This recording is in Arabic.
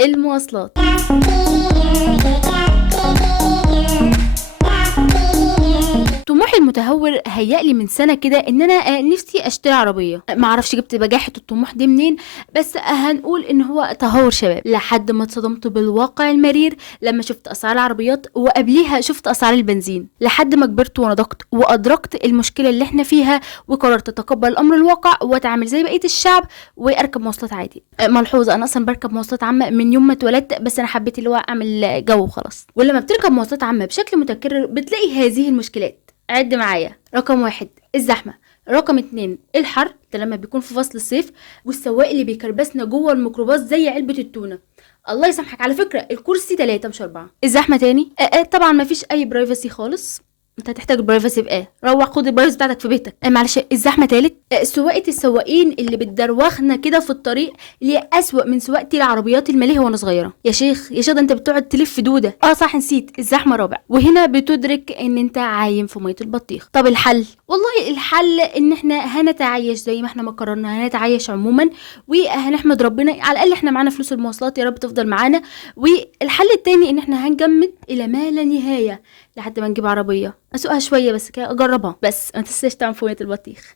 المواصلات. طموحي المتهور هيألي من سنة كده ان انا نفسي اشتري عربية. معرفش جبت بجاحة الطموح دي منين، بس هنقول ان هو تهور شباب، لحد ما اتصدمت بالواقع المرير لما شفت اسعار العربيات، وقبليها شفت اسعار البنزين، لحد ما كبرت ونضجت وادركت المشكلة اللي احنا فيها، وقررت اتقبل الامر الواقع واتعامل زي بقية الشعب واركب مواصلات عادي. ملحوظة، انا اصلا بركب مواصلات عامة من يوم ما اتولدت، بس انا حبيت اللي هو اعمل جو وخلاص. ولما بتركب مواصلات عامة بشكل متكرر بتلاقي هذه المشكلات. عد معايا: رقم 1 الزحمة، رقم 2 الحر، ده لما بيكون في فصل الصيف، والسواق اللي بيكربسنا جوه الميكروباص زي علبة التونة. الله يسامحك، على فكرة الكرسي 3 مش 4. الزحمة تاني، طبعا مفيش اي برايفسي خالص. انت هتحتاج برايفسي في ايه؟ روح خد البرايفسي بتاعتك في بيتك. معلش، الزحمه تالت، سواقه السواقين اللي بتدروخنا كده في الطريق، اللي هي اسوأ من سواقه العربيات الماليه وانا صغيره. يا شيخ يا شيخ، ده انت بتقعد تلف في دوده. صح نسيت، الزحمه رابع. وهنا بتدرك ان انت عايم في ميه البطيخ. طب الحل؟ والله الحل ان احنا هنتعايش زي ما احنا ما قررنا، هنتعايش عموما، وهنحمد ربنا على الاقل احنا معانا فلوس المواصلات، يا رب تفضل معانا. والحل التاني ان احنا هنجمد الى ما لا نهايه لحد ما نجيب عربيه اسوقها شويه بس كده، اجربها، بس ما تنساش تعمل فوميه البطيخ.